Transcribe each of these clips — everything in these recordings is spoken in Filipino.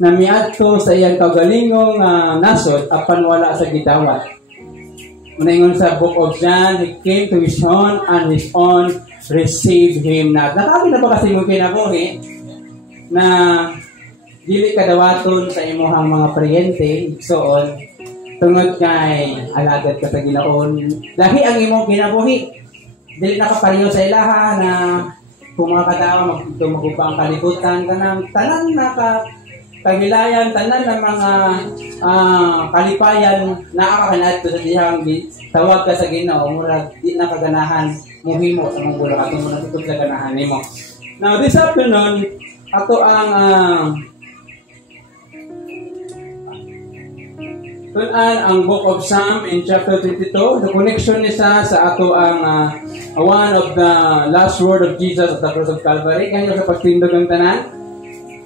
na miadto sa iyang kaugalingong nasod apan wala sa gidawat. Unaingon sa Book of John, he came to his own and his own received him not. Nakagi na ba kasi mo kinabuhi na dili kadawaton sa imuhang mga priyente, soon, tungod kay alagad ka sa Ginoon. Lahi ang imong kinabuhi. Dili na ka pareho sa ilaha na kung mga kadawa magubang kalibutan tanan na kahilayan, tanan ng mga kalipayan na akakanat sa dihang tawag ka sa Ginoo, murag di na kaganahan muhimo sa mga bulak atong mga tukod sa ganahan nimo. Now this afternoon ato ang tunan ang Book of Psalm in chapter 22. The connection nisa sa ato ang one of the last word of Jesus at the cross of Calvary. Ganyan sa pagtindog ng tanan.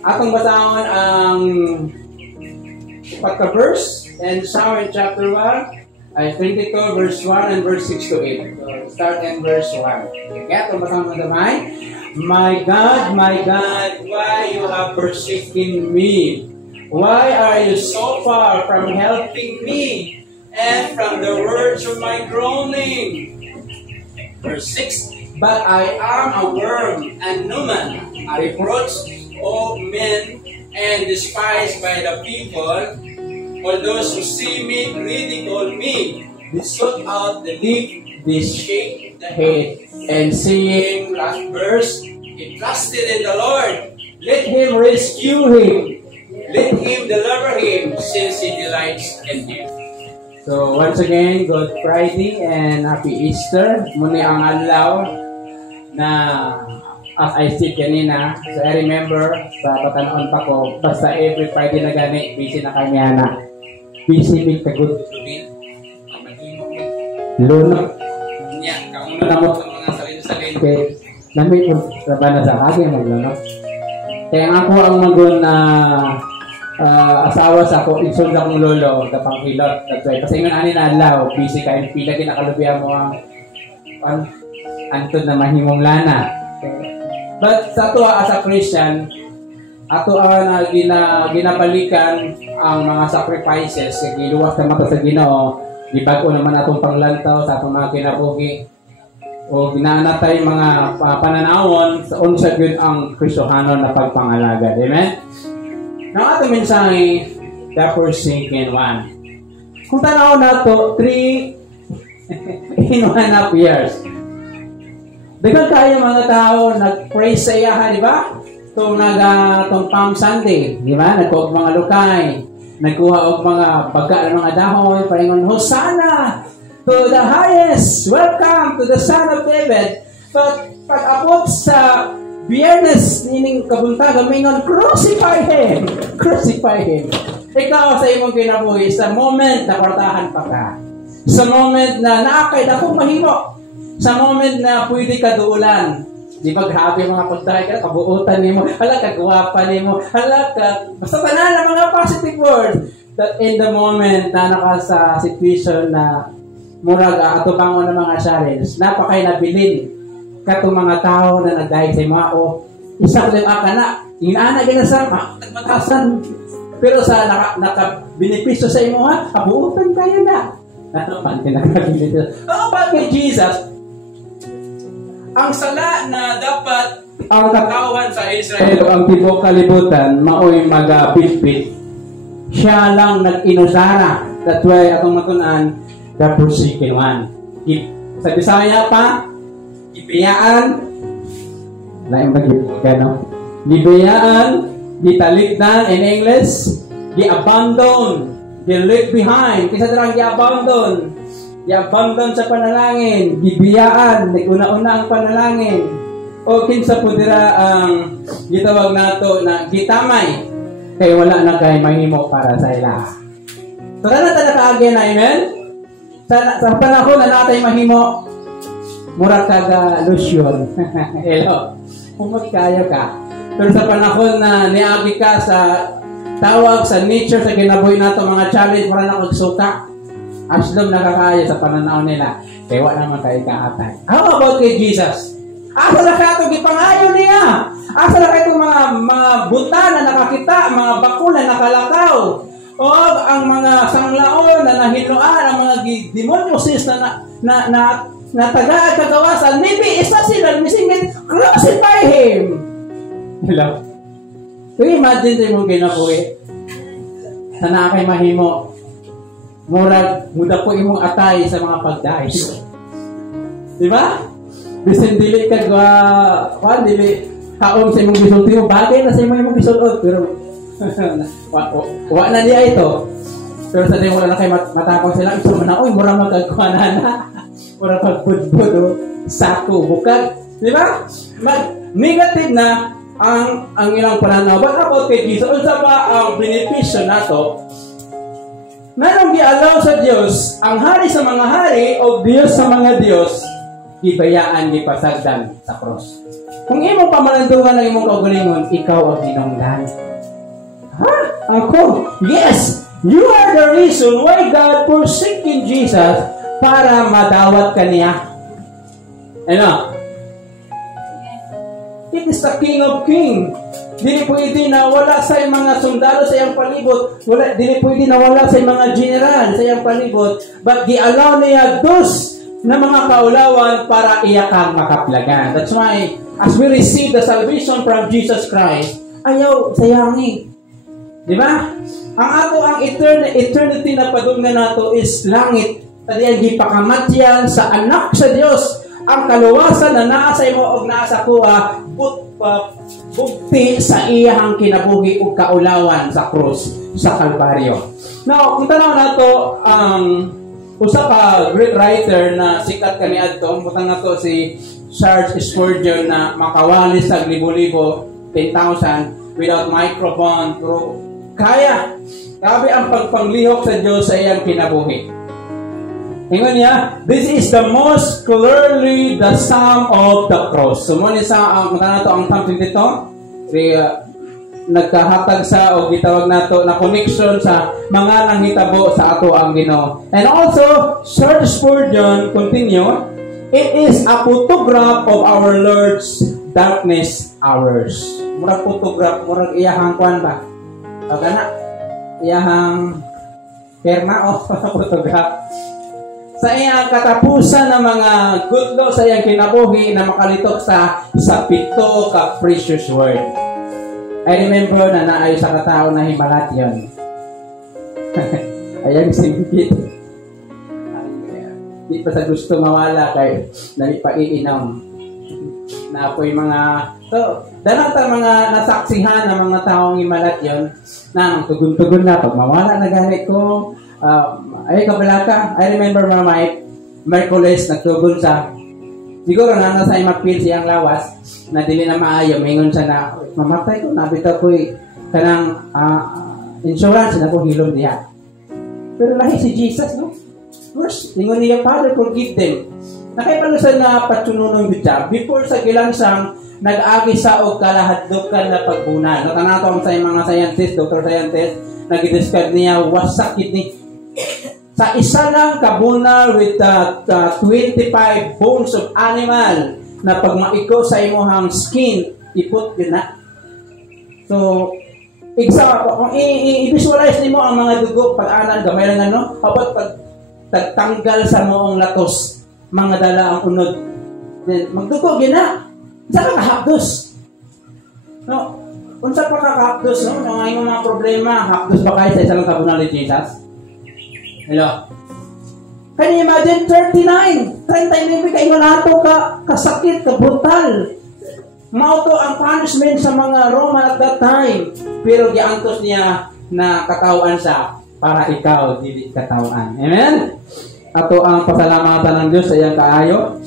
Atong basahon ang pagka-verse and Psalm in chapter 1 ay 22 verse 1 and verse 6 to 8. So start in verse 1. Okay, atong basahon ng damay. My God, why you have forsaken me? Why are you so far from helping me and from the words of my groaning? Verse 6, but I am a worm and no man, a reproach of men and despised by the people. For those who see me ridicule me. They shoot out the lip, they shake the head. And seeing last verse, he trusted in the Lord. Let him rescue him. Let him deliver him, since he delights in him. So, once again, Good Friday and Happy Easter. Muna ang adlaw na, as I said kanina, so I remember, sa patanon pa ko, basta every Friday na gani, busy na kami na. Busy with the good Rubil. Luno. Niya, kauna na mo sa mga salin-salin. Okay. Lamig mo sa bana sa kagi magluno. Kaya nga po ang magun na asawa sa ko, insod akong lolo, kapang hilot. Kasi yun ani na alaw, busy kayo, pila kinakalubihan mo ang antod na mahimong lana. Okay. But sa tuwa as a Christian, ato na ginabalikan ang mga sacrifices, giluwas na mata sa Ginoo, gibago naman atong panglantaw sa atong mga kinabuhi, o ginaanatay mga pananawon sa unsa gyud ang Kristohanon na pagpangalaga. Amen? Now, ato mensahe, the forsaken one. Kung tanaw na to, 3 in 1.5 years. Dagan kayo mga tao, nag-praise sa iyaha, di ba? Itong Palm Sunday, di ba? Nagkuha og mga lukay, nagkuha og mga baga ng mga dahon, paringon, Hosanna to the highest! Welcome to the Son of David! But pag-abot sa Biyernes, nining kabuntagan, mingon, crucify him! Crucify him! Ikaw sa imong kinabuhi, sa moment na kwartahan pa ka, sa moment na naakay na kung mahimo, sa moment na pwede ka duulan, di ba grabe mga puntahan ka, kabuutan nimo, hala ka, guwapa nimo, hala ka, basta tanan ng mga positive words, that in the moment na naka sa situation na murag atubangon ng mga challenge, napakay nabilin katong mga tao na nagdahil sa mga isa ko din na inaana ginasama nagmatasan pero sa naka-benepisyo sa imo ha kabuutan kayo na naman pinaka-benepisyo bakit Jesus ang sala na dapat ang katawan sa Israel ang tibok kalibutan maoy magabitbit siya lang nag-inusara that way atong matunan the forsaken one sa Bisaya pa gibiyaan lain ba gano gibiyaan gitalikdan in English gi-abandon gi-leave behind kisa darang gi-abandon sa panalangin gibiyaan naguna-una ang panalangin o kinsa po dira ang gitawag nato na gitamay kay wala na kay mahimo para sa ila so kana kaagi na amen sa panahon na natay mahimo mura kaga lotion. Hello. Kung magkaya ka. Pero sa panahon na niagi ka sa tawag sa nature sa kinabuhi nato mga challenge para na magsuka. Aslom nakakaya sa pananaw nila. Kaya wala naman tayo kaatay. How about kay Jesus? Asa na ka ito gipangayo niya? Asa na ka itong mga buta na nakakita, mga bakul na nakalakaw, o ang mga sanglaon na nahinuan, ang mga demonyosis na taga kagawasan, maybe isa sila misingin, crucify him. Hello? So imagine sa mong ginabuhi. Sana kay mahimo. Murag, muda po imong atay sa mga pagdaay. Di ba? Bisin dili ka dili haom sa imong gisulti mo, bagay na sa imong gisulod, pero wa na niya ito. Pero sa wala na kay matapang sila, ito man na, oy, mura magkagkuhanan na. Mura pagbudbud, sako, bukag. Di ba? Negative na ang ilang pananaw. But about kay Jesus, unsa ba ang benepisyo nato? Nanong gi-allow sa Dios ang hari sa mga hari o Dios sa mga Dios gibayaan gipasagdan sa cross. Kung imong pamalandungan ng imong kaugalingon, ikaw ang hinungdan. Ha? Ako? Yes! You are the reason why God forsaken Jesus para madawat ka niya. Ano? It is the King of Kings. Dili pwede na wala sa mga sundalo sa iyang palibot. Dili pwede na wala sa mga general sa iyang palibot. But gi-allow niya dos na mga kaulawan para iyakang makaplagan. That's why, as we receive the salvation from Jesus Christ, ayaw sayangi. Di ba? Ang ato ang eternity na padunggan nato is langit. Tadiyan gipakamatyan sa anak sa Dios. Ang kaluwasan na naa sa imo og naa sa kuha bugti sa iyang kinabuhi ug kaulawan sa krus sa Kalbaryo. Now, kung tanaw nato ang usa ka great writer na sikat kaniadto, ang butang nato si Charles Spurgeon na makawalis sa libo-libo 10,000 without microphone, pero kaya grabe ang pagpanglihok sa Dios sa iyang kinabuhi. Ingon niya, this is the most clearly the sum of the cross. So, muna sa, kung na ito ang Psalm 22, nagkahatag sa, o gitawag na ito, na connection sa mga nanghitabo sa ato ang Ginoo. And also, Charles Spurgeon continue, it is a photograph of our Lord's darkness hours. Murag photograph, murag iyahang kuan ba? O kana, iyahang perma o photograph. Sa iyang katapusan ng mga gudlo sa iyang kinabuhi na makalitok sa pito ka precious word. I remember na naayo sa katao na himalat yun. Ayan singgit. Di pa sa gusto mawala kay nali pa iinom. Na apoy mga danata mga nasaksihan ng mga taong himalat yun na tugon-tugon na pag mawala na ganit ko. Ay kabalaka, I remember my Merkules nagtugon sa siguro na nasa imapil siyang lawas na dili na maayo, maingon siya na mamatay ko, nabita ko'y kanang insurance na ko hilom niya. Pero lahi si Jesus, no? First, ingon niya, Father, forgive them. Nakaipalusan na patsununong bidya before sa gilansang nag-agi sa og kalahadlukan na pagbunan. Natanato sa mga scientist, doctor scientist, nag-describe niya wasakit ni sa isa lang kabunal with 25 bones of animal na pag maiko sa imuhang skin, ipot yun na. So, kung i-visualize nimo ang mga dugo pag-anan, gamay lang ano, about pag tagtanggal sa moong latos, mga dala ang unod. Then, magdugo yun na. Saan ka kahapdos? No? Kung saan pa kakahapdos, no? Nung ngayon mga problema, hapdos ba kayo sa isa lang kabunal ni Jesus? Hello? Can you imagine 39 kayo na ito kasakit, kabrutal. Mauto ang punishment sa mga Roman at that time. Pero giantos niya na katawan siya para ikaw, dili katawan. Amen? Ato ang pasalamatan ng Diyos sa iyang kaayo.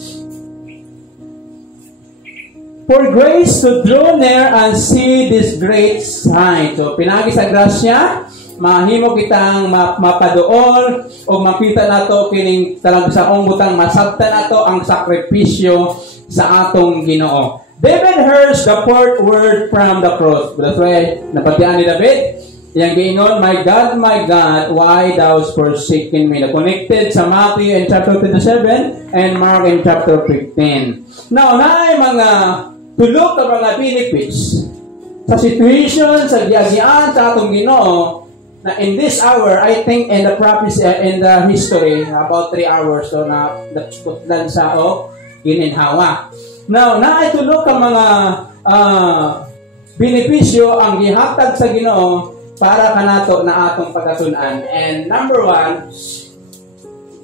For grace to draw near and see this great sign. So, pinagi sa grasya, mahimo kitang mapaduol o makita nato kining talag sa akong butang masabtan nato ang sakripisyo sa atong Ginoo. David hears the fourth word from the cross. That's why napatian ni David, Yang giingon, my God, why thou forsaken me? Na connected sa Matthew in chapter 27 and Mark in chapter 15. Now, naay mga tulog na mga benefits sa situation, sa giagian, sa atong Ginoo, na in this hour, I think in the prophecy, in the history, about 3 hours, so na putlan sa gininhawa. Now, naay tulog ka mga benepisyo ang gihatag sa Ginoo para kanato na atong pagkatunan. And number 1,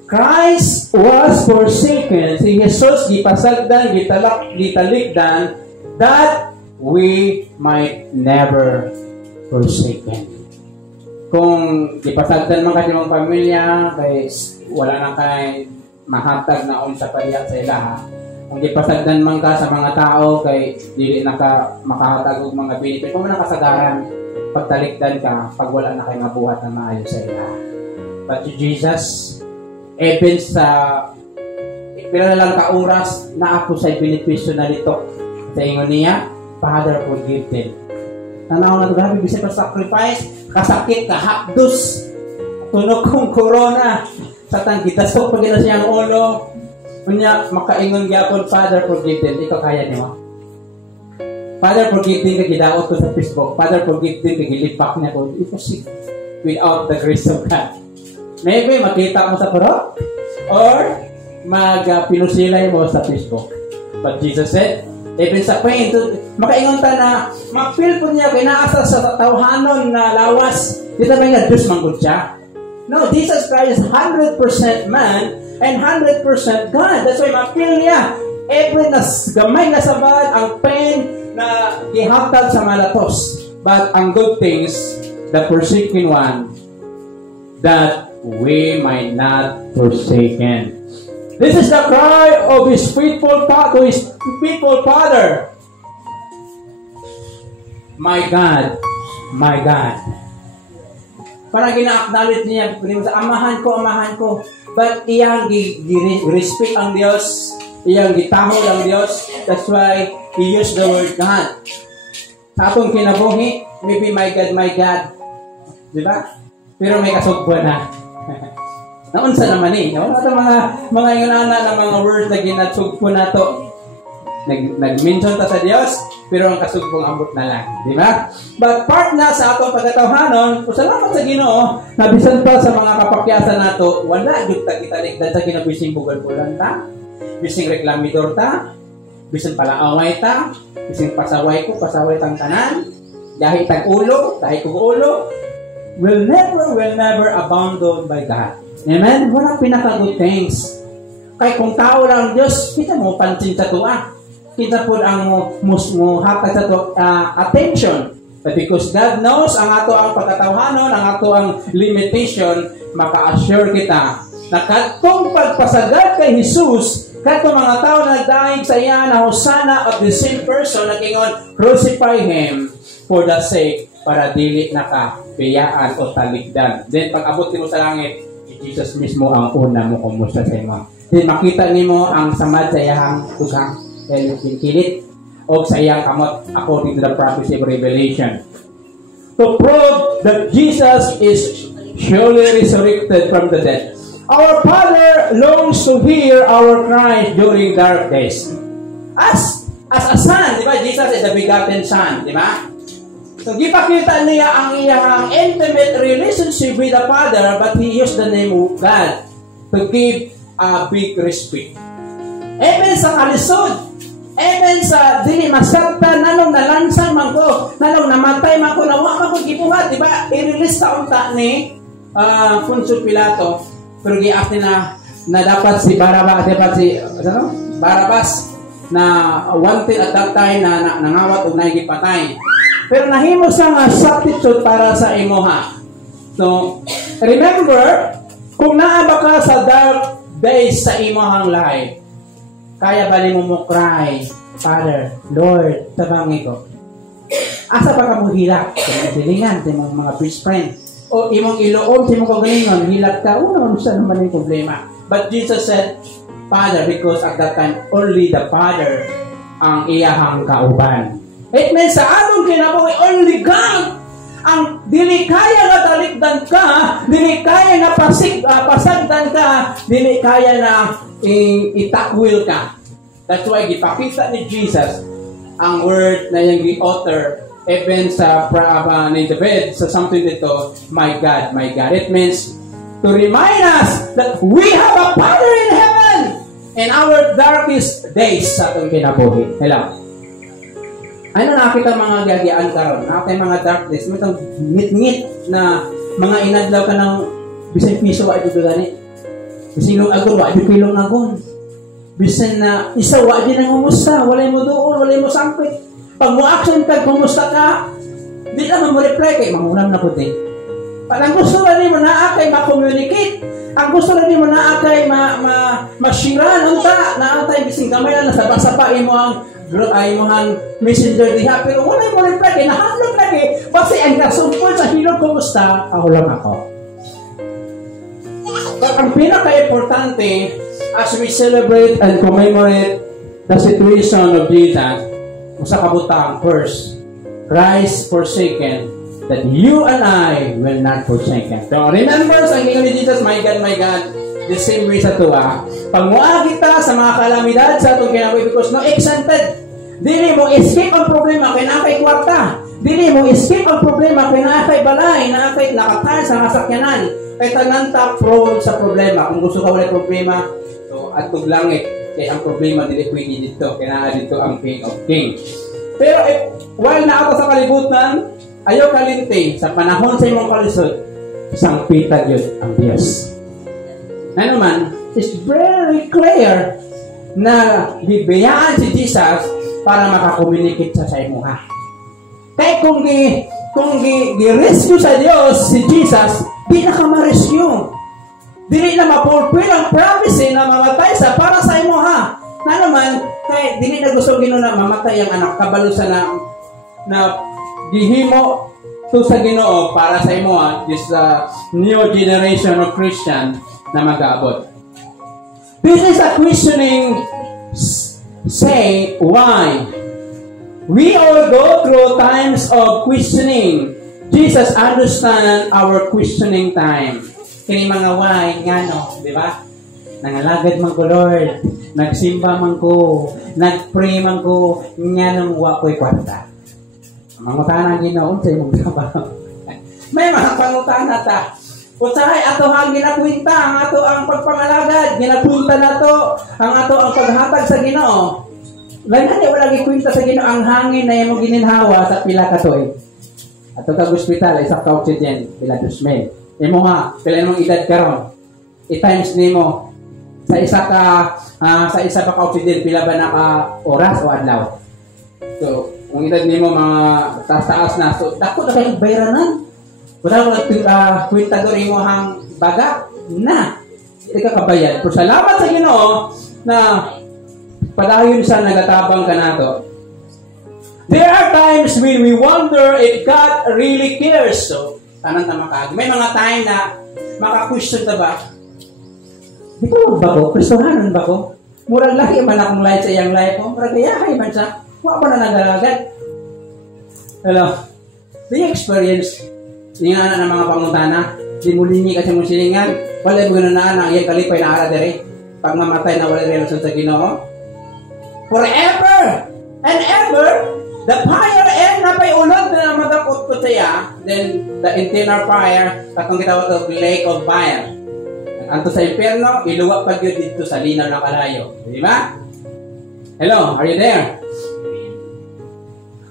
Christ was forsaken. Si Jesus gipasagdan, gitalikdan, that we might never forsaken. Kung gipasagdan man kasi mong pamilya, kay wala na kay mahatag na unsa pa diya sa ilaha. Kung gipasagdan man ka sa mga tao, kay dili na ka makahatag og mga benefit. Kung man kasagaran, pagtalikdan ka, pag wala na kayo mabuhat na maayos sa ila. But to Jesus, even sa pila na lang ka oras na ako sa benepisyo na dito. Sa ingon niya, Father, forgive them. Tanaw na grabe, bisa pa sacrifice, kasakit, kahapdos, tunog kong corona, sa tanggitasok pag ina siyang ulo, kunya, makaingon gyapon, Father, forgive them. Ikaw kaya niyo. Father, forgive din kagidaot ko sa Facebook. Father, forgive din kagilipak niya ko. Impossible without the grace of God. Maybe makita mo sa puro or pinusilay mo sa Facebook. But Jesus said, even sa pain, makaingon ta na ma-feel po niya kinaasa sa tawhanon na lawas. Dito ba nga Diyos manggod siya? No, Jesus Christ is 100% man and 100% God. That's why ma-feel niya. Every gamay na sabad, ang pain, na gihatag sa malatos. But ang good things, the forsaken one, that we might not forsaken. This is the cry of his faithful Father. My God, my God. Parang gina-acknowledge niya, amahan ko. But iyang respect ang Diyos, iyang gitahol ang Diyos. That's why he used the word God. Sa atong kinabuhi, maybe my God. Diba? Pero may kasugbo na. Naunsa naman eh. Wala mga yunana na mga words na ginasugbo na to. Nag-mention ta sa Diyos, pero ang kasugbong ambot na lang. Diba? But part na sa atong pagkatawhanon, salamat sa Ginoo, nabisan pa sa mga kapakyasan nato, wala yung kita-ligdan sa kinabising bugal-bulan ta, bising reklamidor ta, bising palaaway ta, bising pasaway tang tanan, dahil tag ulo, will never abandoned by God. Amen? Walang pinaka-good things. Kaya kung tao lang Diyos, kita mo pansin sa tuwa. Kita po ang mo hatag sa attention. But because God knows ang ato ang pagkatawhanon, ang ato ang limitation, maka-assure kita na katong pagpasagad kay Jesus, katong mga tao na nagdaig sa iya na hosana of the same person na kingon, crucify Him for the sake para dili nakapiyaan o taligdan. Then pag abot mo sa langit, Jesus mismo ang una mo kumusta sa imo. Then makita nimo ang samad sa iyang tugang and kilit o sa iyang kamot according to the prophecy of Revelation. To prove that Jesus is surely resurrected from the dead. Our Father longs to hear our cries during dark days. As a son, di ba? Jesus is the begotten son, di ba? So, gipakita niya ang iyang intimate relationship with the Father, but He used the name of God to give a big respect. Even sa kalisod, even sa dili masaktan, nanong nalansang man ko, nanong namatay man ko, nawa man ko gibuhat, di ba? I-release ta unta ni Poncio Pilato, pero giapti na dapat si Barabas, Barabas na wanted at that time na nangawat o nagipatay. Pero nahimo sa nga substitute para sa imuha. So, remember, kung naaba ka sa dark days sa imuhang life, kaya ba mo cry, Father, Lord, tabangi ko. Asa pa ka mo hilak? Sa silingan, sa mga best friend. O imong iloob, sa imong kagalingon, hilak ka, ano sa naman yung problema. But Jesus said, Father, because at that time, only the Father ang iyahang kauban. It means sa atong kinabuhi, only God ang dili kaya nga talikdan ka, dili kaya nga pasagdan ka, dili kaya na itakwil ka. That's why gipakita ni Jesus ang word na yung gi-author even sa in the bed sa something dito, my God, my God. It means to remind us that we have a Father in heaven in our darkest days sa atong kinabuhi. Hello. Ano nakita mga gagian karon? Nakita mga dark days, may itong ngit-ngit na mga inadlaw ka ng bisan piso wa ito gani. Bisan yung agon wa ito pilong agon. Bisan na isa wa di nang umusta, walay mo doon, walay mo sangkit. Pag mo action ka, kumusta ka, di naman mo reply kay mangulam na puti. Pag ang gusto na rin mo na akay ma-communicate, ang gusto na rin mo na akay ma-shira ng ta, na atay bising kamay na nasaba-sapain mo ang messenger diha, pero wala mo reply kay nahanap lagi, kasi ang kasumpol sa hilog kumusta, ako lang ako. But ang pinaka-importante, as we celebrate and commemorate the situation of Jesus, sa kabutang, first, Christ forsaken, that you and I will not forsaken. So, remember, sa inyo ni Jesus, my God, the same way sa tuwa, pag muagi ta sa mga kalamidad sa itong kinabuhi, because no exempted, dili mo escape ang problema kaya nakay kwarta, dili mo escape ang problema kaya nakay balay, nakay nakatahan sa masakyanan, kaya tananta prone sa problema. Kung gusto ka wala problema, so atog langit, kaya ang problema dili pwede dito, kaya dito ang King of Kings. Pero while na ako sa kalibutan, ayaw kalinti, sa panahon sa imong kalisod, isang pitag yun ang Diyos. Ano man, it's very clear na bibiyaan si Jesus para makakommunicate sa imuha. Kaya kung gi-rescue sa Diyos si Jesus, di na ka ma-rescue. Dili na ma-fulfill ang promise na mamatay sa para sa imuha. Na naman, kaya dili na gusto Ginoo na mamatay ang anak, kabalusan na gihimo to sa Ginoo para sa imuha, this new generation of Christian na mag-aabot. This is a questioning, say, why? We all go through times of questioning. Jesus understand our questioning time. Kini mga why, ngano, di ba? Nangalagad man ko, Lord. Nagsimba man ko. Nagpray man ko. Nganong wa ko'y kwarta. Mangutana Ginoo sa imong trabaho. May mga pangutana ta. Usahay ato ang ginakwinta, ang ato ang pagpangalagad, ginapunta na to, ang ato ang paghatag sa Ginoo. Langan wala gikwinta sa Ginoo ang hangin na imong gininhawa sa pila ka tuig. Ato ka hospital, isa ka oxygen, pila 2,000. Imo nga, pila imong edad karon. I-times nimo sa isa pa ka oxygen, pila ba na ka oras o adlaw. So, kung edad nimo mga taas-taas na, so dako na kayong bayranan. Wala mo kwintador imo hang baga na hindi ka kabayad. Pero salamat sa Ginoo na padayon sa nagatabang ka nato. There are times when we wonder if God really cares. So, tanan ta makag. May mga time na maka-question ta ba? Di ko ba ko? Kristohanon ba ko? Murag laki man akong light sa iyang life ko. Murag yahay man siya. Wa pa na nagalagad. Hello? Do you experience singa na mga pangutana, di mulingi kasi mong silingan, wala mo ganunaan ang iyang kalipay na ara dere, pag mamatay na wala relasyon sa Ginoo. Forever and ever, the fire and napay ulod na magakot ko siya, then the internal fire, katong kitawag ito, lake of fire. Anto sa impyerno, iluwag pag yun dito sa linaw na kalayo. Di ba? Hello, are you there?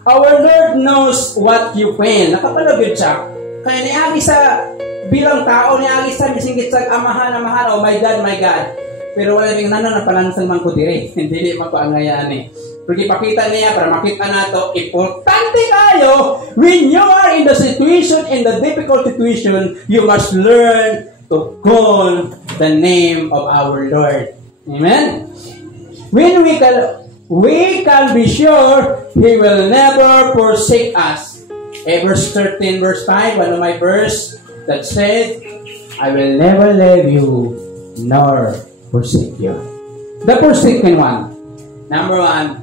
Our Lord knows what you feel. Nakapalagod siya. Kaya niagi sa bilang tao, niagi sa misingit sa amahan, oh my God, my God. Pero wala rin nanon na palansang man ko dire. Hindi man ko angayaan eh. Pero ipakita niya para makita nato, importante kayo, when you are in the situation, in the difficult situation, you must learn to call the name of our Lord. Amen? When we can be sure He will never forsake us. Verse 13, verse 5, one of my verse that said, I will never leave you nor forsake you. The forsaken one. Number one,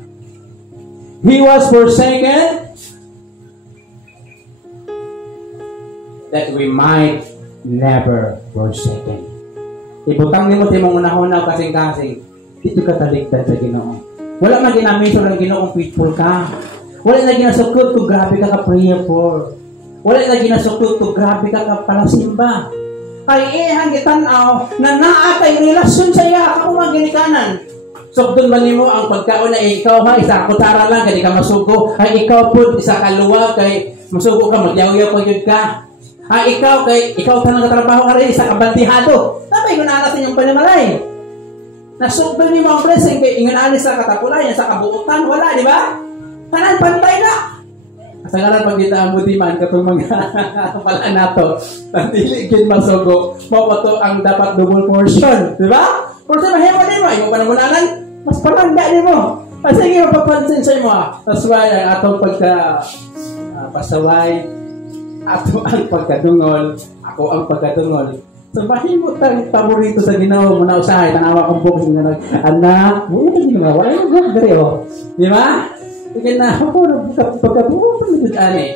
He was forsaken that we might never forsaken. Ibutang nimo ti mong una-una kasing-kasing, dito ka taligdan sa Ginoo. Wala man ginamiso ng Ginoong faithful ka. Wala na ginasukod ko grabe ka ka-prayerful. Wala na ginasukod ko grabe ka ka-palasimba. Ay ihang itanaw na naatay relasyon sa iya ako mga ginikanan. Sugdon man nimo ang pagkaon na ikaw ha, isa kutara lang kay ka masugo. Ay ikaw pud isa kaluwa kay masugo ka magyaw-yaw pa jud ka. Ay ikaw tanang trabaho ka rin isa kabantihado. Tapay ko na sa inyong panimalay. Nasugdon nimo ang blessing kay ingon ani sa katapulayan sa kabuutan wala di ba? Tanan pantay na. Kasagaran pag kita ang butiman katong mga pala nato. Pantili gid masugo. Mao to ang dapat double portion, di ba? Portion mahimo di ba? Imo panamunanan mas palangga nimo. Sige mapapansin sa imo. That's why ang atong pasaway ato ang pagkadungol, ako ang pagkadungol. So mahimo tang paborito sa Ginoo mo na usahay tanawa kong book nga anak, mo ni ginawa ay gud dere oh. Di ba? Sige na ako pagkabuo ng ani.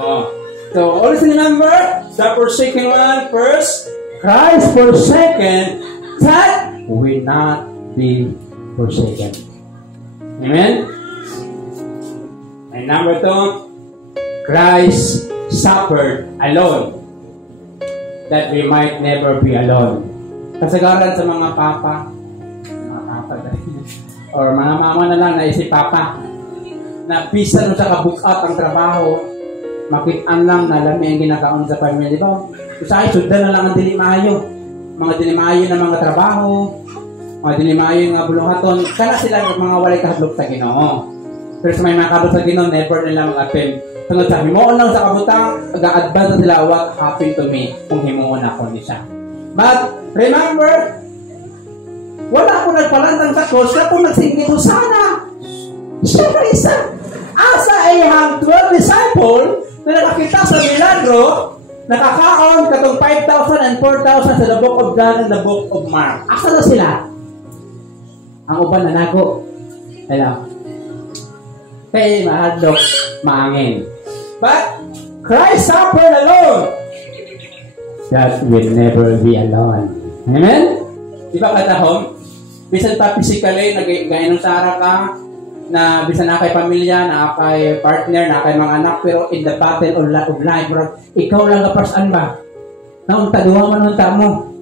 Oh. So always remember the forsaken one first, Christ forsaken, that will not be forsaken. Amen. And number 2, Christ suffered alone, that we might never be alone. Kasagaran sa mga papa or mga mama na lang na isip papa, na bisan mo sa kabukat ang trabaho, makitaan lang na alam yung ginakaon sa pamilya. Di ba? Usahay, sundan na lang ang dilimayo. Mga dilimayo na mga trabaho, mga dilimayo nga buluhaton, kana sila mga walay kahadlok sa Ginoo. Pero sa may mga kahadlok sa Ginoo, never nila mag-attend. Tungod sa himuon lang sa kabutang, nag-a-advance sila what happened to me kung himuon ako ni siya. But, remember, wala ako nagpalantang sa cross, kaya kung nagsingit ko sana, siya pa isa. Asa ay hang 12 disciple na nakakita sa milagro, nakakaon katong 5,000 and 4,000 sa the book of John and the book of Mark. Asa na sila? Ang uban na nago. Hello. Kaya mahadlok, maangin. But Christ suffered alone, that will never be alone. Amen? Di ba katahom? Bisan pa physically, nag-gainong sara ka, na bisan na kay pamilya, na kay partner, na kay mga anak, pero in the battle of life, bro, ikaw lang kapasan ba? Na unta, duwa man unta mo.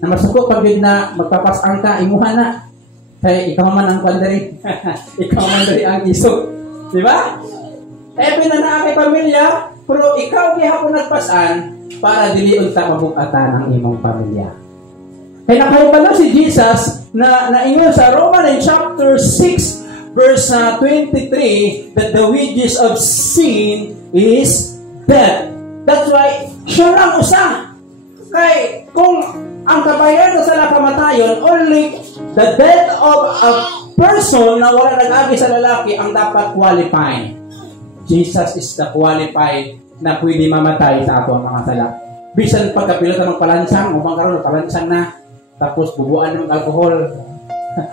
Na masuko pag na magpapasan ka, imuha na. Kaya ikaw man ang pandari. Ikaw man dari ang isog. Di ba? Na kay pamilya, pero ikaw gihapon nagpasan para dili unta mabukatan ang imong pamilya. Kaya nakahibala si Jesus na ingon sa Romans chapter 6 verse 23 that the wages of sin is death. That's why siya lang usa. Kay kung ang kabayaran sa kamatayon, only the death of a person na wala nag-agi sa lalaki ang dapat qualify. Jesus is the qualified na pwede mamatay sa ato ang mga sala. Bisan pagkapilot na magpalansang, upang karoon, palansang na, tapos bubuan ng alcohol.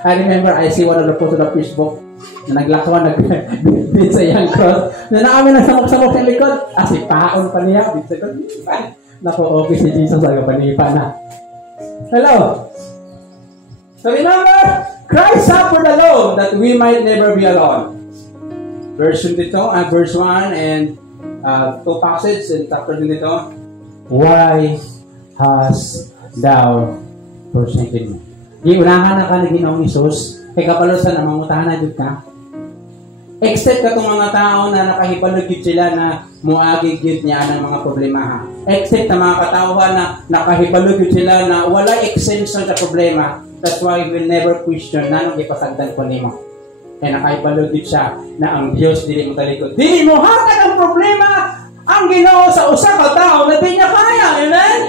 I remember, I see one of the posts on Facebook na naglakwa, nagbit sa iyang cross, na namin nagsamok-samok sa likod, si paon pa niya, bit sa likod, naku, okay si Jesus, agapanipa na. Hello? So remember, Christ suffered alone that we might never be alone. Verse 1 and 2 passages in chapter 22. Why hast thou forsaken me? Di unahan na ka na Ginoong Isus, kay kapalosan na mangutahan na dito ka. Except katong mga tao na nakahipalugid sila na muagigid niya ng mga problema. Except na mga katauhan na nakahipalugid sila na wala exemption sa problema. That's why we will never question na nang ipasagdan ko nimo. Kaya nakaipalugid siya na ang Diyos dili mo talikod. Dili mo hatag ang problema ang Ginoo sa usa ka tao na di niya kaya. Amen?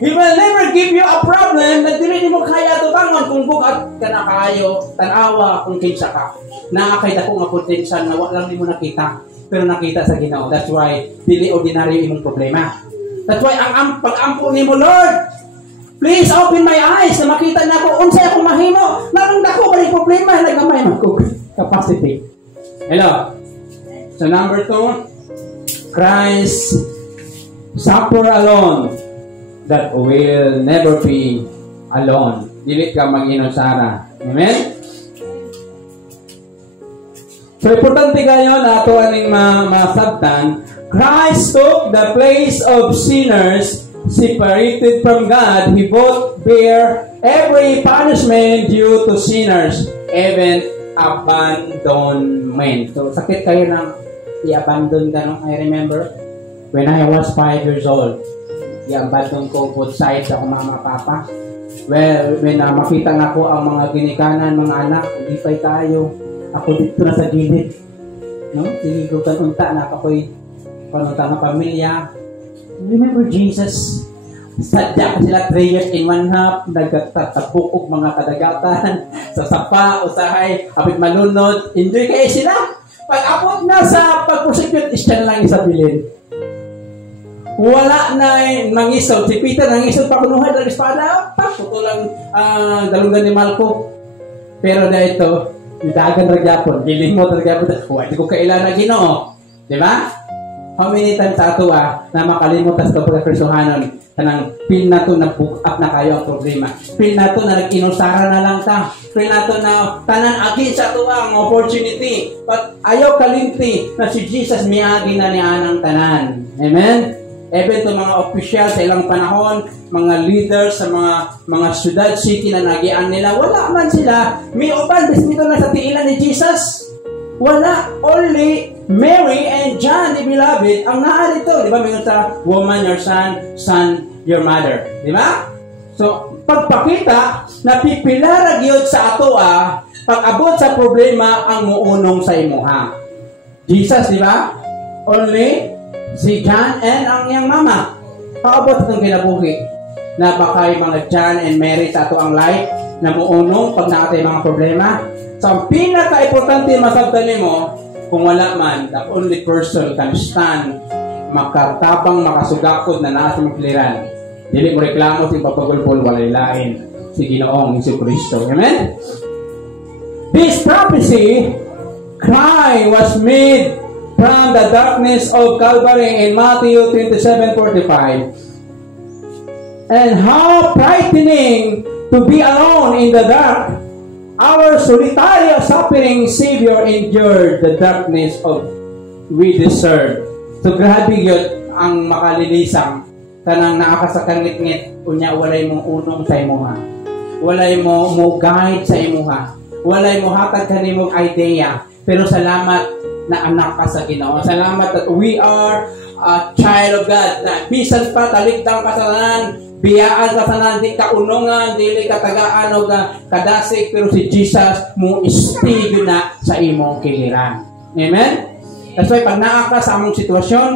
He will never give you a problem na dili mo kaya tubangon kung bukat ka na kayo, tanawa kung kinsa ka. Nakakita ko nga potential na wala lang mo nakita, pero nakita sa Ginoo. That's why dili ordinary imong problema. That's why ang pag-ampo nimo, Lord, please open my eyes na makita na ako unsay akong mahimo. Narong dako kay problema nagamay man ko capacity. Hello. So number 2, Christ suffer alone, that will never be alone. Dili ka mag-inusara. Amen? So, importante kayo na ito aning masabtan. Christ took the place of sinners separated from God. He both bear every punishment due to sinners, even abandonment. So, sakit kayo ng i-abandon ka, no? I remember when I was 5 years old, i-abandon ko both sides ako mama papa. Well, when makita na ko ang mga ginikanan, mga anak, hindi pa tayo. Ako dito na sa gilid. No? Sige ko kanunta na ako'y panunta ng pamilya. Remember Jesus? Sadya ka sila 3 years in 1/2, nagtatabukog mga kadagatan, sa sapa, usahay, apit malunod, enjoy kayo sila. Pag abot na sa pag-prosecute, isya na lang isabilin. Wala na nangisod. Si Peter nangisod pa kunuhan ng espada, putulang dalungan ni Malco. Pero na ito, dagan ragyapon, giling mo ragyapon, hindi ko kailan na Ginoo. Diba? How many times sa ato na makalimutas ka pagkakrisuhanon, kanang pin na to na book up na kayo ang problema. Pin na to na nag-inusara na lang ta. Pin na to na tanan agi sa ato ang opportunity. But ayaw kalimti na si Jesus miagi na ni anang tanan. Amen? Even to mga opisyal sa ilang panahon, mga leaders sa mga syudad, city na nagian nila, wala man sila. May uban, bismito na sa tiilan ni Jesus. Wala. Only Mary and John, the beloved, ang naarito. Di ba? Mayroon sa woman, your son, your mother. Di ba? So, pagpakita na pipilarag yun sa ato, pag-abot sa problema ang muunong sa imuha. Jesus, di ba? Only si John and ang iyang mama. Paabot itong kinabuhi na baka yung mga John and Mary sa ato ang life na muunong pag nakatay mga problema. So, ang pinaka-importante masabtan mo, kung wala man, the only person can stand, makatabang, makasugakod na nasa mong kliran. Dili mo reklamo sa papagulpol, walay lain si Ginoong Jesucristo. Amen? This prophecy, cry was made from the darkness of Calvary in Matthew 27:45. And how frightening to be alone in the dark. Our solitary suffering Savior endured the darkness of we deserve. So grabe yun ang makalilisang kanang nakakasakangit-ngit unya walay mong unong sa imuha. Walay mo guide sa imuha. Walay mo hatag kanimong idea. Pero salamat na anak ka sa Ginoo. Salamat that we are a child of God. Na bisan pa talikdang kasalanan, biyaan kasalanan, di ka unungan, dili ka tagaan o kadasik, pero si Jesus mo istig na sa imong kiliran. Amen? That's why pag naaka sa among sitwasyon,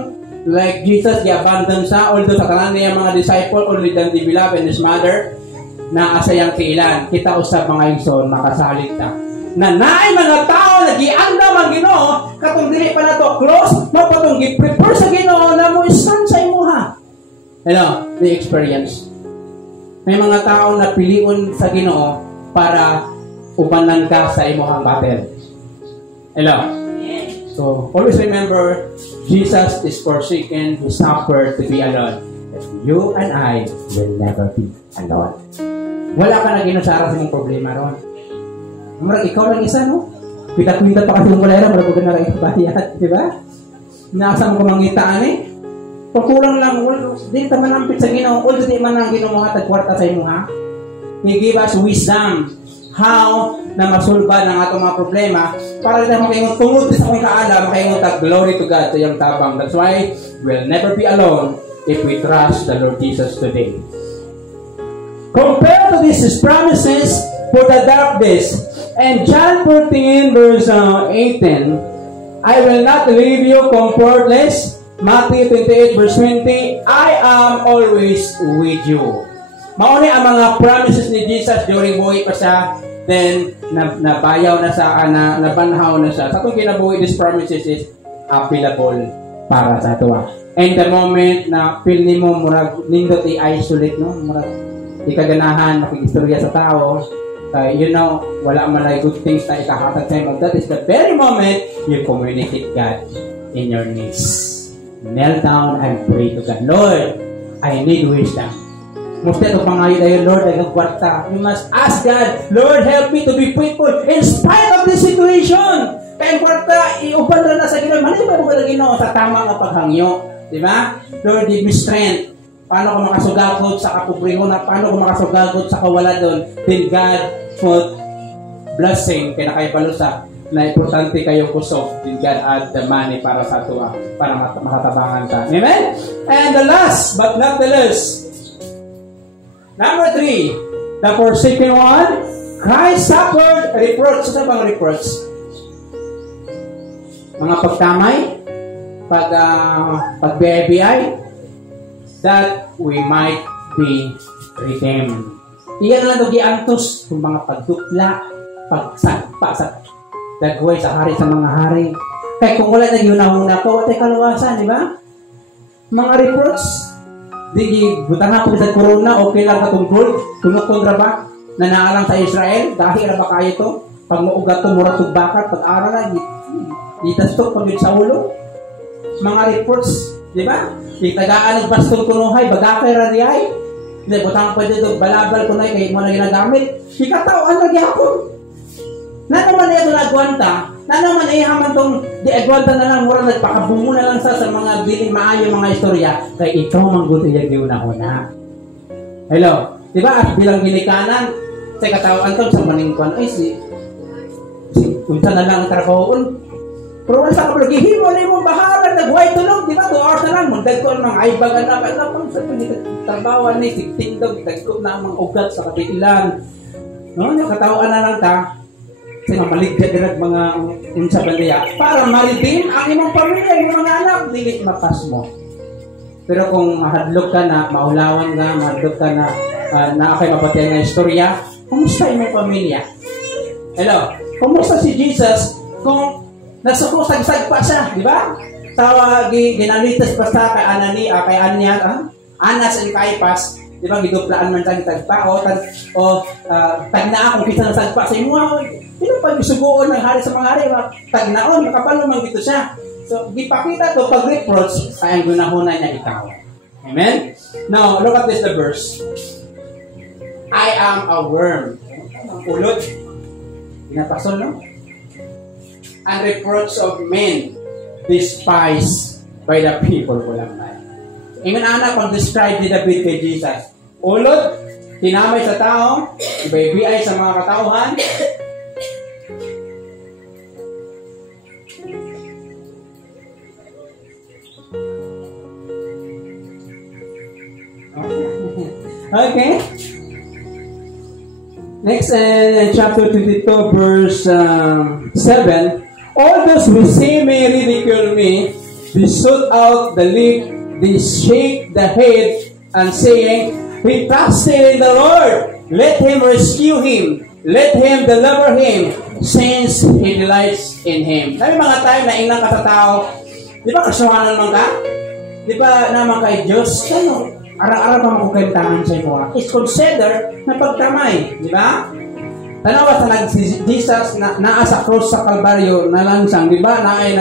like Jesus, i-abandon sa, although sa kanan niya mga disciple, only than the beloved and his mother, na asayang kiilan, kita usap mga igsoon, makasalit ta. Na naay mga tao nagianda man Ginoo katong dili pa nato close mapatong gi-prepare sa Ginoo na mo isan sa imuha. The experience. May mga tao na piliun sa Ginoo para upanan ka sa imuhang battle. So always remember, Jesus is forsaken, He suffered to be alone. You and I will never be alone. Wala ka na ginusara sa mong problema ron. Marag ikaw lang isa, no? Pita-pita pa kasi yung kulera, marag ko na rin bayad, di ba? Nasa mo kumangitaan Pagkulang lang, di ka manampit sa Ginoo, although di man ang Ginoo mga tagkwarta sa imo, ha? He give us wisdom how na masulba ng atong mga problema para rin makayong tungod sa akong kaala, makayong glory to God sa iyang tabang. That's why we'll never be alone if we trust the Lord Jesus today. Compared to these promises for the dark days, and John 14 verse 18, I will not leave you comfortless. Matthew 28 verse 20, I am always with you. Mauni ang mga promises ni Jesus during buhay pa siya, then nabayaw na sa nabanhaw na siya. Sa itong kinabuhi, these promises is available para sa ito. And the moment na feel ni mo murag nindot i-isolate, no? Murag ikaganahan, makikistorya sa tao, wala man ay good things na ikahatag sa imo. That is the very moment you communicate God in your needs. kneel down and pray to God. Lord, I need wisdom. Musta ito pangayo tayo, Lord, ay kwarta. You must ask God, Lord, help me to be faithful in spite of this situation. Kaya kwarta, iuban na sa Ginoo. Manay ba mo ka Ginoo sa tama nga paghangyo? Diba? Lord, give me strength. Paano ko makasugagod sa kapobrehon na paano ko makasugagod sa kawaladon? Then God put blessing kaya na kayo palusa na importante kayo kusog. Then God add the money para sa tuwa, para makatabangan ka. Amen? And the last but not the least, number 3, the forsaken one, Christ suffered reproach. Ano bang reproach? Mga pagtamay, pag-BI, that we might be redeemed. Iyan lang ito giantos kung mga pagdukla, pagsagpa sa dagway sa hari sa mga hari. Kaya kung wala na yun-una ko, wala kaluwasan, di ba? Mga reproach, di butang hapon sa corona, okay lang katungkol, tunukondra ba? Na naalang sa Israel, dahil na ba kayo ito? Pag maugat ito, mura bakat, pag-aral na, itastok pag sa ulo. Mga reports, di ba? Itagaan ng bastong kunuhay, bagakay radiyay. Hindi, butang pa dito, balabal kunay, kayo mo na ginagamit. Ikatawaan na gyapon. Na naman na ito nagwanta, na naman ay haman tong di agwanta na lang, mura nagpakabungo na lang sa mga biling maayo mga istorya. Kaya ikaw mangguti yung giuna-una. Hello? Di ba? At bilang ginikanan, sa katawaan to, sa maningkwan, ay unsa na lang ang trabahoon. Pero wala sa kaplagihimo na yung bahala, nag-white tulog, di ba? 2 hours na lang, magdag ko ang mga aibagan na, pang sa trabawan ni, tigtindog, dagkot na ang mga ugat sa kabilan. No? Nakatawaan na lang ta, kasi mamaligyan din mga unsa bandiya, para ma-redeem ang imong pamilya, yung mga anak, dilit mapas mo. Pero kung mahadlok ka na, maulawan ka, mahadlok ka na, naakay mapatay ng istorya, kumusta imong pamilya? Hello? Kumusta si Jesus kung nasukusag-sag pa siya, di ba? Tawa, ginalitas pa sa kay Anya, Anas and Caiaphas, di ba? Giduplaan man siya gitagpa, tagna akong kita na sagpa sa imo. Sino pa gisugoon ng hari sa mga hari? Tagnaon, nakapalo man dito siya. So, gipakita to pag-reproach, ay ang gunahuna niya ikaw. Amen? Now, look at this, the verse. I am a worm. Ulot. Pinapasol, no? And reproach of men despised by the people ko lang tayo. Ingon anak kung describe ni David kay Jesus. Ulod, tinamay sa tao, ibay-biyay sa mga katauhan. Okay. Next, chapter 22, verse 7. All those who see me ridicule me, they shoot out the lip, they shake the head, and saying, "He trusted in the Lord. Let him rescue him. Let him deliver him, since he delights in him." Sabi mga tayo na inang ka sa tao, di ba kasuhanan man ka? Di ba naman kay Diyos? Ano? Araw-araw pa makukwentahan sa iyo. It's considered na pagtamay. Di ba? Tanawa sa Jesus na naa sa cross sa Kalbaryo na lansang, di ba? Naay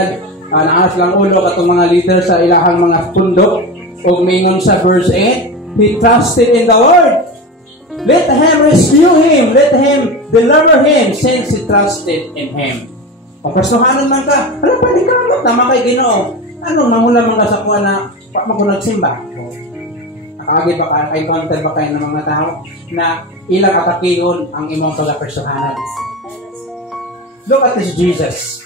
naaas lang ulo katong mga leader sa ilahang mga pundok o mingon sa verse 8, he trusted in the Lord. Let him rescue him. Let him deliver him since he trusted in him. O kasuhanan man ka, alam pa di ka, tama kay Ginoo. Anong mamula man ka sa kuha na magsimba? Nakagay ba ka, encounter ba kayo ng mga tao na ilang atakihon ang imong pagkapersonanan? Look at this Jesus.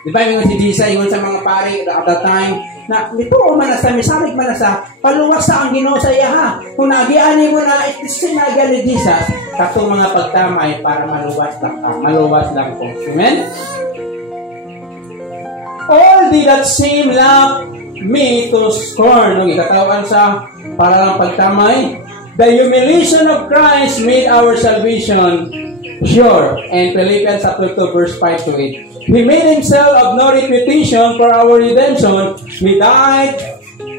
Di ba yung si Jesus, yung sa mga pari at that time, na ito o man na sa misamig man na sa paluwas sa ang Ginoo sa iya ha. Kung nagiani mo na sinaga ni Jesus, katong mga pagtamay para maluwas lang ka. Maluwas lang ko. Amen? All they that same love me to scorn. Nung ikatawaan sa para lang pagtamay, the humiliation of Christ made our salvation sure. And Philippians chapter 2 verse 5 to 8. He made himself of no reputation for our redemption. He died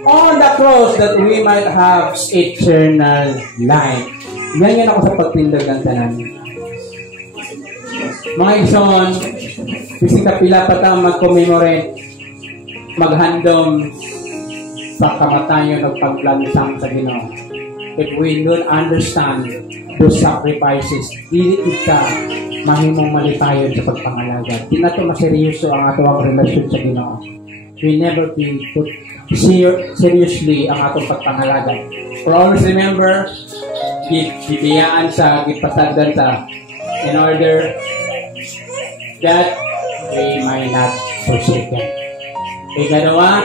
on the cross that we might have eternal life. Yan ako sa pagtindag ng tanan. Mga ison, bising kapila pa ta mag-commemorate maghandom sa kamatayon o paglagisang sa Ginoo. If we don't understand those sacrifices, dili ka mahimong malipayon sa pagpangalaga. Di na ito maseryoso ang atong relasyon sa Ginoo. We never be put seriously ang atong pagpangalaga. For always remember, bibiyaan sa gipasagdan sa in order that we might not forsaken. Ikalawa,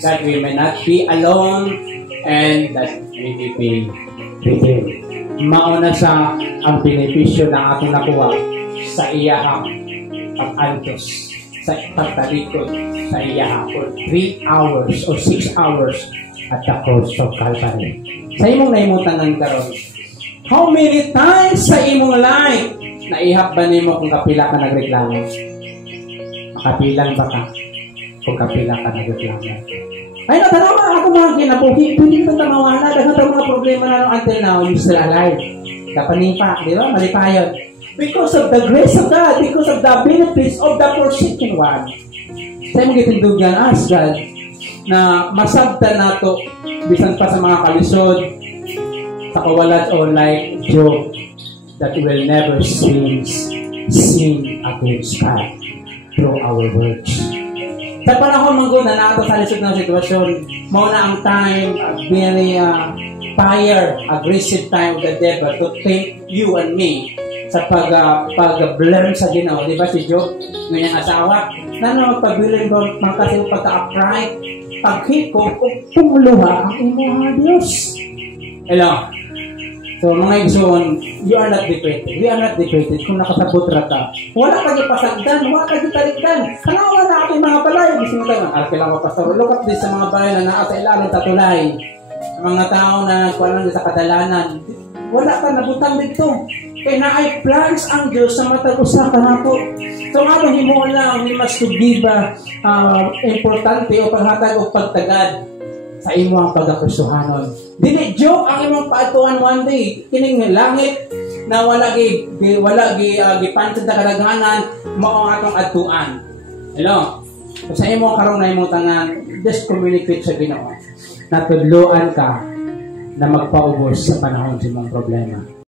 that we may not be alone and that we may be redeemed. Mauna sa ang benepisyo na ating nakuha sa iyahang pag-antos, sa pagtalikod sa iyahang for 3 hours or 6 hours at the cross of Calvary. Sa imong naimutangan karon, how many times sa imong life naihap ba nimo kung kapila ka nagreklamo? Makapilang ba ka kung kapila ka nagreklamo? Ay, natanawa ako mga kinabuhi. Pwede mo tamawala. Dagat ang mga problema na nung until now, you still alive. Kapanipa, di ba? Malipayon. Because of the grace of God, because of the benefits of the forsaken one. Sa imong gitindugan, ask God na masabta na to bisan pa sa mga kalisod, sa kawalat o like Job, that will never sin against God through our words. Sa panahon manggo na nato sa lisod ng sitwasyon, mao na ang time, very fire, aggressive time of the devil to take you and me sa pag-blame sa Ginoo. Di ba si Job, ngayong asawa, na magpabilin ba kasi pagka-upright, pag-hiko, pumuluha ang imong Diyos. Hello? So, mga igsoon, you are not defeated. We are not defeated. Kung nakasabot rata, wala ka yung pasagdan, wala ka yung talikdan. Kanawa na ating mga balay. Gusto mo tayo, kailangan ko, Pastor. Look at this sa mga balay na naasa ilalim tatulay. Sa mga tao na kuwanan sa kadalanan. Wala ka, nabutang dito. Kaya na ay plans ang Diyos sa matag-usa ka na po. So, nga himuon lang, we must to give importante o paghatag o pagtagad sa imo ang pagkakasuhanon. Dili joke ang imong paatuan one day. Kining langit na wala gipanted na kadaghanan mao ang atong atuan. Hello. So, sa imo karong na imong tanan, just communicate sa Ginoo. Natudloan ka na magpaubos sa panahon sa imong problema.